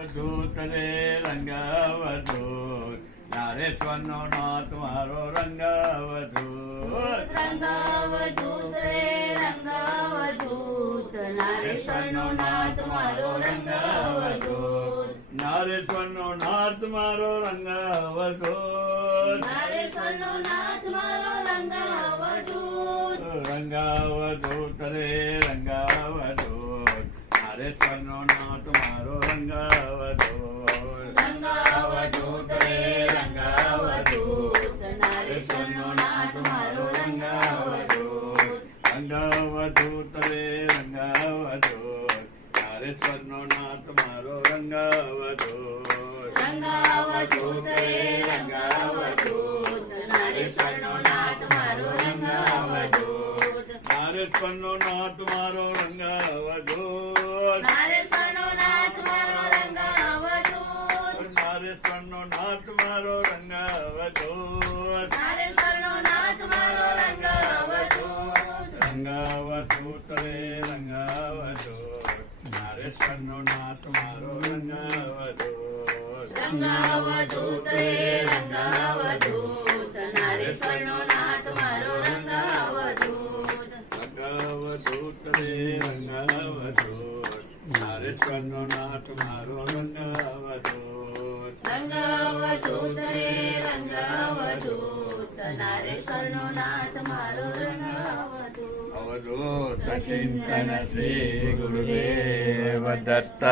અવધૂત રે રંગાવધૂત, નારેશ્વરનો નાથ મારો રંગાવધૂત. રંગાવધૂત રે રંગાવધૂત, નારેશ્વરનો નાથ મારો રંગાવધૂત. નારેશ્વરનો નાથ મારો રંગાવધૂત. નારેશ્વરનો નાથ મારો રંગાવધૂત. રંગાવધૂત રે રંગાવધૂત, નારેશ્વરનો નાથ મારો રંગાવધૂત. રંગાવધૂત રે રંગાવધૂત, નારેશ્વરનો નાથ મારો રંગાવધૂત. રંગાવધૂત રે રંગાવધૂત, નારેશ્વરનો નાથ મારો રંગાવધૂત. રંગાવધૂત રે રંગાવધૂત, નારેશ્વરનો નાથ મારો રંગાવધૂત. નારેશ્વરનો નાથ મારો રંગાવધૂત. નારેશ્વરનો નાથ મારો રંગાવધૂત. નારેશ્વરનો નાથ મારો રંગાવધૂત. નારેશ્વરનો નાથ મારો રંગાવધૂત. રંગાવધૂત રે રંગાવધૂત, નારેશ્વરનો નાથ મારો રંગાવધૂત. રંગાવધૂત રે રંગાવધૂત, નારેશ્વરનો નાથ મારો રંગાવધૂત. રંગાવધૂત રે રંગાવધૂત, નારેશ્વરનો નાથ મારો રંગાવધૂત. રંગાવધૂત રે રંગાવધૂત, નારેશ્વરનો નાથ મારો રંગાવધૂત. અવધૂત ચિંતન શ્રી ગુરુદેવ દત્ત.